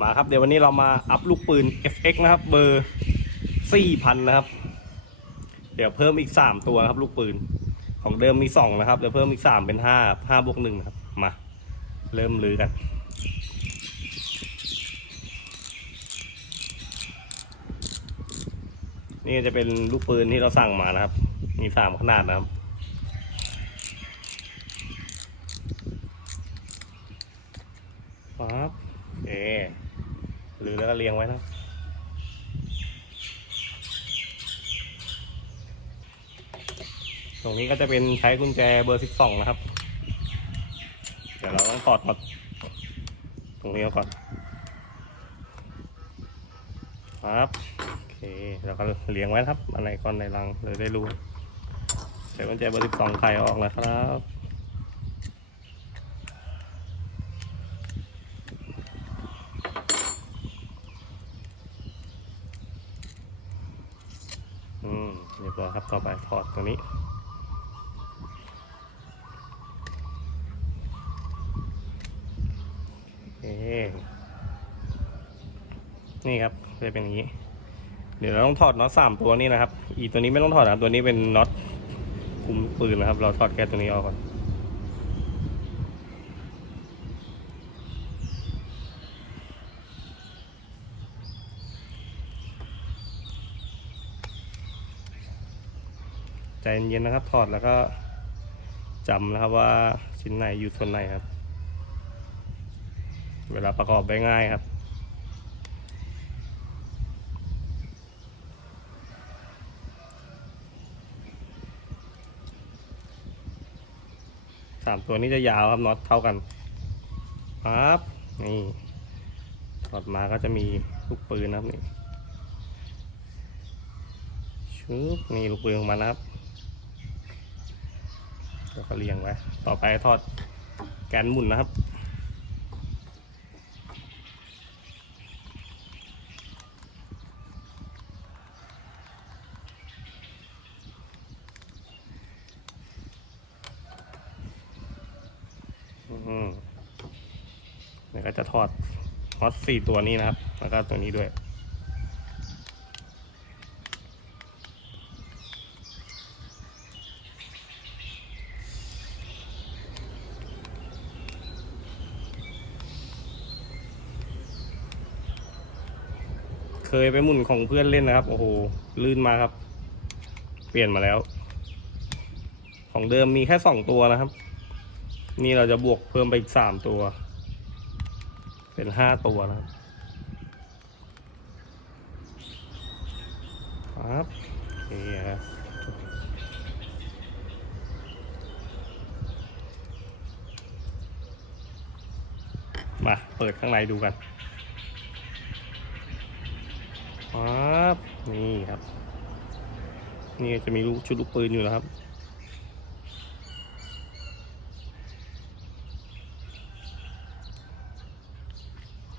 มาครับเดี๋ยววันนี้เรามาอัพลูกปืน FX นะครับ เบอร์4,000นะครับ เดี๋ยวเพิ่มอีก 3 ตัวครับ ลูกปืน ของเดิมมี 2 นะครับเดี๋ยวเพิ่มอีก 3 เป็น 5 5บวก1นะครับ มา เริ่มลือกันนี่จะเป็นลูกปืนที่เราสั่งมานะครับ มีสามขนาดนะครับ ปั๊บเอ หรือแล้วก็เรียงไว้นะตรงนี้ก็จะเป็นใช้กุญแจเบอร์สิบสองนะครับ เดี๋ยวเราต้องถอดมาตรงนี้เอาก่อนครับโอเคแล้วก็เรียงไว้ครับอันไหนก่อนในรังเลยได้รู้ใช้กุญแจเบอร์สิบสองไขออกแล้วครับ อืมเรียบร้อยครับ ต่อไปถอดตรงนี้เอนี่ครับจะเป็นอย่างนี้ เดี๋ยวเราต้องถอดน็อตสามตัวนี้นะครับ อีตัวนี้ไม่ต้องถอดนะตัวนี้เป็นน็อตคุมปืนนะครับ เราถอดแค่ตัวนี้ออกก่อน ใจเย็นๆนะครับ ถอดแล้วก็จำนะครับว่าชิ้นไหนอยู่ส่วนไหนครับ เวลาประกอบได้ง่ายครับ สามตัวนี้จะยาวครับน็อตเท่ากันครับนี่ถอดมาก็จะมีลูกปืนนะครับนี่ชุบนี่ลูกปืนของมันนะครับ แล้วก็เรียงไว้ ต่อไปทอดแกนหมุนนะครับอืมเดี๋ยวก็จะทอดทอดสี่ตัวนี้นะครับ แล้วก็ตัวนี้ด้วย ยไปหมุนของเพื่อนเล่นนะครับ โอ้โห ลื่นมาครับ เปลี่ยนมาแล้ว ของเดิมมีแค่สองตัวนะครับ นี่เราจะบวกเพิ่มไปอีกสามตัว เป็นห้าตัวนะครับครับโอเคครับมาเปิดข้างในดูกัน ครับนี่ครับ นี่จะมีลูกชุดลูกปืนอยู่นะครับ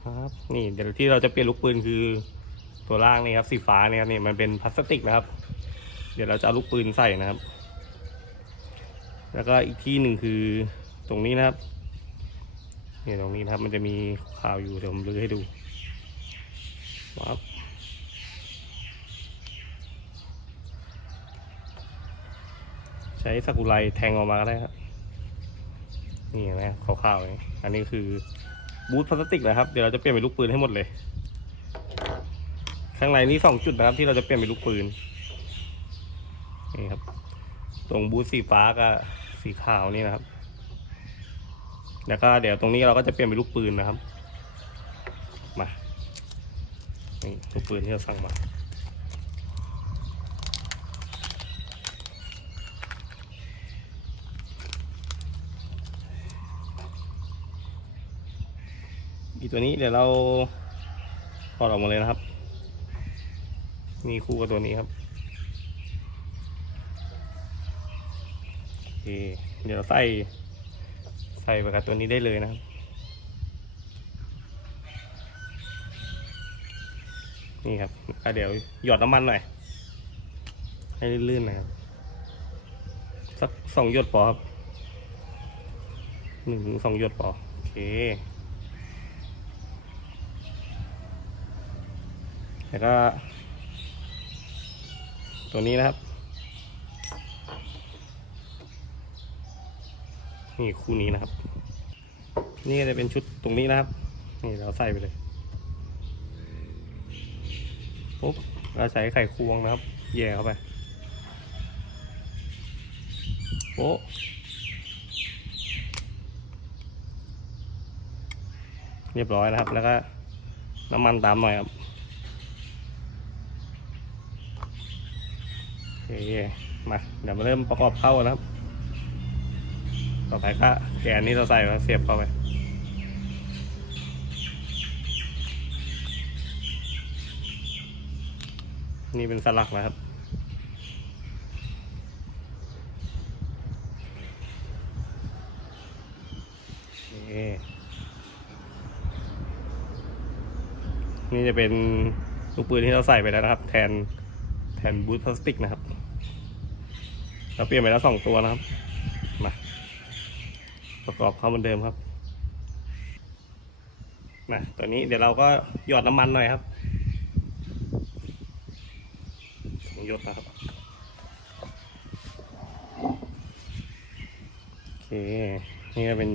ครับนี่เดี๋ยวที่เราจะเปลี่ยนลูกปืนคือตัวล่างนี่ครับสีฟ้าเนี่ยครับนี่มันเป็นพลาสติกนะครับ เดี๋ยวเราจะเอาลูกปืนใส่นะครับ แล้วก็อีกที่หนึ่งคือตรงนี้นะครับนี่ตรงนี้นะครับมันจะมีข่าวอยู่เดี๋ยวผมลือให้ดูครับ ช้สกุไลแทงออกมาก็ได้ครับนี่นะขาวๆอย่างนี้อันนี้คือบูทพลาสติกนะครับ เดี๋ยวเราจะเปลี่ยนเป็นลูกปืนให้หมดเลย ข้างในนี้สองจุดนะครับที่เราจะเปลี่ยนเป็นลูกปืนนี่ครับ ตรงบูทสีฟ้ากับสีขาวนี่นะครับ แล้วก็เดี๋ยวตรงนี้เราก็จะเปลี่ยนเป็นลูกปืนนะครับ มา นี่ลูกปืนที่เราสั่งมา อีตัวนี้เดี๋ยวเราถอดออกมาเลยนะครับนี่คู่กับตัวนี้ครับโอเคเดี๋ยวใส่ใส่ไปกับตัวนี้ได้เลยนะครับ นี่ครับเดี๋ยวหยอดน้ำมันหน่อย ให้ลื่นๆหน่อยครับ สักสองหยดพอครับหนึ่งถึงสองหยดพอโอเค แล้วก็ตัวนี้นะครับ นี่คู่นี้นะครับ นี่จะเป็นชุดตรงนี้นะครับ นี่เราใส่ไปเลยปุ๊บเราใช้ไข่ควงนะครับ แย่เข้าไปโป๊ะเรียบร้อยนะครับ แล้วก็น้ำมันตามหน่อยครับโอ เคมาเดี๋ยวมาเริ่มประกอบเข้านะครับ ต่อไปก็แกนนี้เราใส่มาเสียบเข้าไปนี่เป็นสลักนะครับ นี่จะเป็นลูกปืนที่เราใส่ไปแล้วนะครับ แทน แทนบูทพลาสติกนะครับเราเปลี่ยนไปแล้วสองตัวนะครับมาประกอบเข้าเหมือนเดิมครับนะตัวนี้เดี๋ยวเราก็หยอดน้ำมันหน่อยครับผมหยดนะครับโอเคนี่ก็เป็น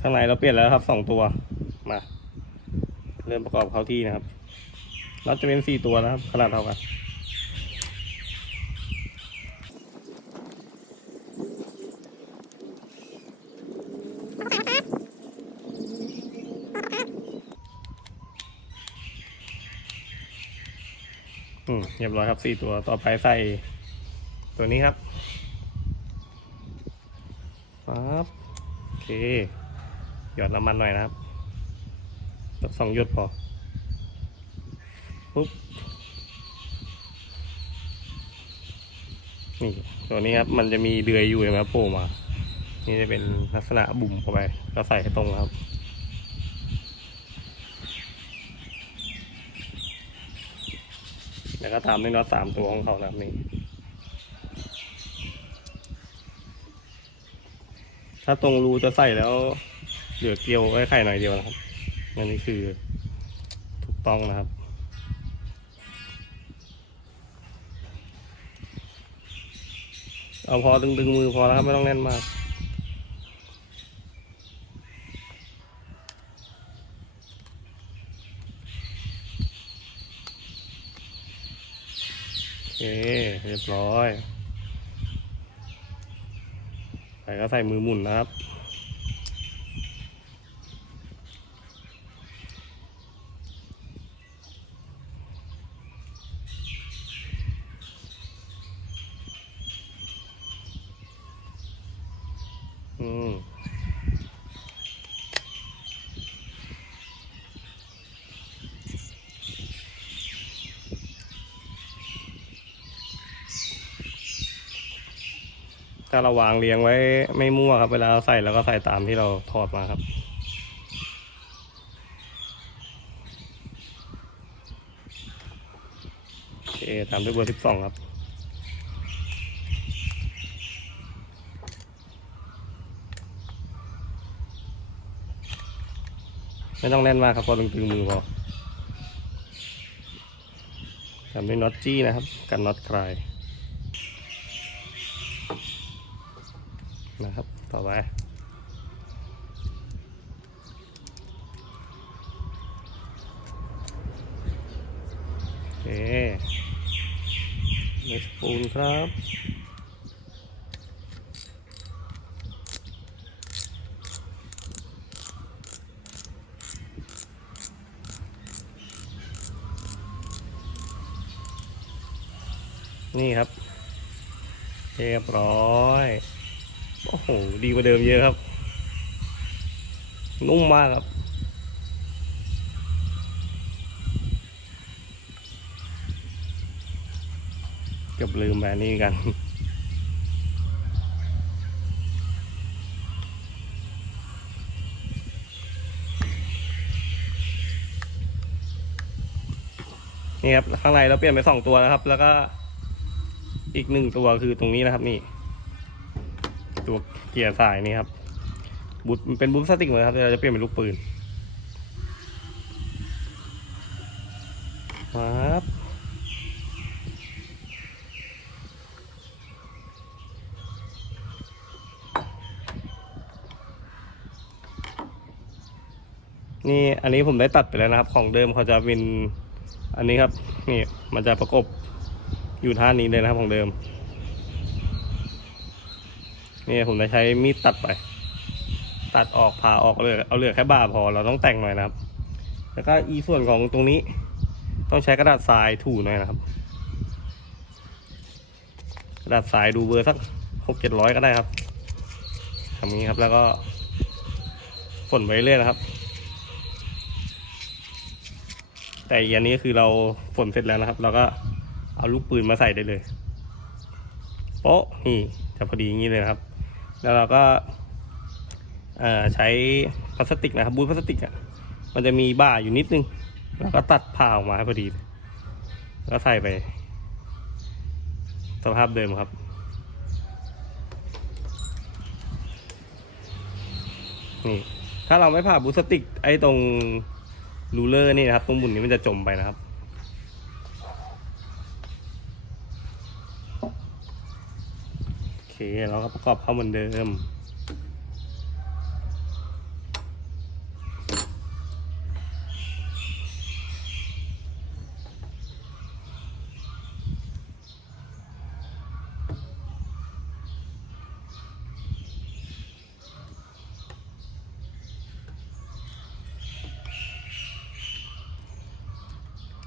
ข้างในเราเปลี่ยนแล้วครับสองตัวมาเริ่มประกอบเข้าที่นะครับ เราจะเป็นสี่ตัวนะครับขนาดเท่ากัน อืมเรียบร้อยครับสี่ตัวต่อไปใส่ตัวนี้ครับปั๊บโอเค หยอดน้ำมันหน่อยนะครับสองหยดพอปุ๊บนี่ตัวนี้ครับมันจะมีเดือยอยู่นไหมครับโผล่มา นี่จะเป็นลักษณะบุ่มเข้าไป ก็ใส่ให้ตรงครับ แล้วก็ตามด้วยน็อตสามตัวของเขานะครับนี่ถ้าตรงรูจะใส่แล้วเหลือเกลียวไว้ไข่หน่อยเดียวนะครับอันนี้คือถูกต้องนะครับเอาพอดึงดึงมือพอแล้วครับไม่ต้องแน่นมาก โอเค เรียบร้อยใส่ก็ใส่มือหมุนนะครับ อืม ถ้าเราวางเรียงไว้ไม่มั่วครับ เวลาเราใส่แล้วก็ใส่ตามที่เราทอดมาครับโอเคตามด้วยเบอร์สิบสองครับไม่ต้องแน่นมากครับพอตึงๆมือพอทำด้วยน็อตจี้นะครับ กันน็อตคลาย นะครับ ต่อ ไปโอเคเลสปูนครับนี่ครับ เรียบร้อย โอ้โห ดีกว่าเดิมเยอะครับ นุ่มมากครับ เกือบลืมแบบนี้กันนี่ครับข้างในเราเปลี่ยนไปสองตัวนะครับ แล้วก็อีกหนึ่งตัวคือตรงนี้นะครับนี่ ตัวเกียร์สายนี่ครับบูทมันเป็นบูทพลาสติกเหมือนกันครับเราจะเปลี่ยนเป็นลูกปืนครับนี่อันนี้ผมได้ตัดไปแล้วนะครับ ของเดิมเขาจะเป็นอันนี้ครับ นี่มันจะประกบอยู่ท่านี้เลยนะครับของเดิม นี่ผมจะใช้มีดตัดไป ตัดออกผ่าออกเลยเอาเหลือแค่บ่าพอเราต้องแต่งหน่อยนะครับ แล้วก็อีส่วนของตรงนี้ ต้องใช้กระดาษทรายถูหน่อยนะครับ กระดาษทรายดูเบอร์สักหกเจ็ดร้อยก็ได้ครับทำงี้ครับแล้วก็ฝนไปเรื่อยนะครับ แต่อันนี้คือเราฝนเสร็จแล้วนะครับ เราก็เอาลูกปืนมาใส่ได้เลยโป๊ะนี่จะพอดีอย่างนี้เลยนะครับ แล้วเราก็ใช้พลาสติกนะครับบูทพลาสติกอะมันจะมีบ่าอยู่นิดนึง แล้วก็ตัดผ่าออกมาพอดี แล้วใส่ไป สภาพเดิมครับ นี่ถ้าเราไม่ผ่าบูทสติกไอ้ตรงรูเลอร์นี่นะครับ ตรงบุนนี้มันจะจมไปนะครับ โอ เคเราก็ประกอบเข้าเหมือนเดิม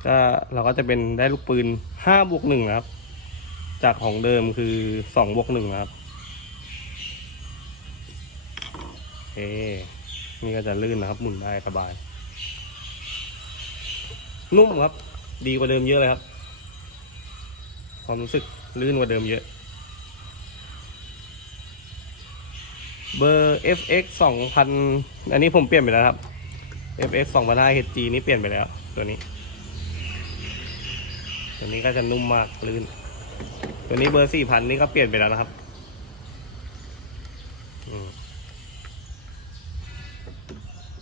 ก็เราก็จะเป็นได้ลูกปืนห้าบวกหนึ่งครับ จากของเดิมคือสองบวกหนึ่งครับโอนี่ก็จะลื่นนะครับหมุนได้สบาย นุ่มครับ ดีกว่าเดิมเยอะเลยครับ ความรู้สึกลื่นกว่าเดิมเยอะ เบอร์ FX สองพันอันนี้ผมเปลี่ยนไปแล้วครับ FX สองพันห้า HG นี้เปลี่ยนไปแล้ว ตัวนี้ ตัวนี้ก็จะนุ่มมากลื่น ตัวนี้เบอร์สี่พันนี่ก็เปลี่ยนไปแล้วนะครับ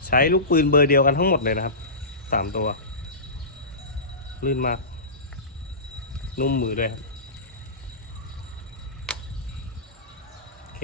ใช้ลูกปืนเบอร์เดียวกันทั้งหมดเลยนะครับสามตัว ลื่นมาก นุ่มมือด้วยครับโอเค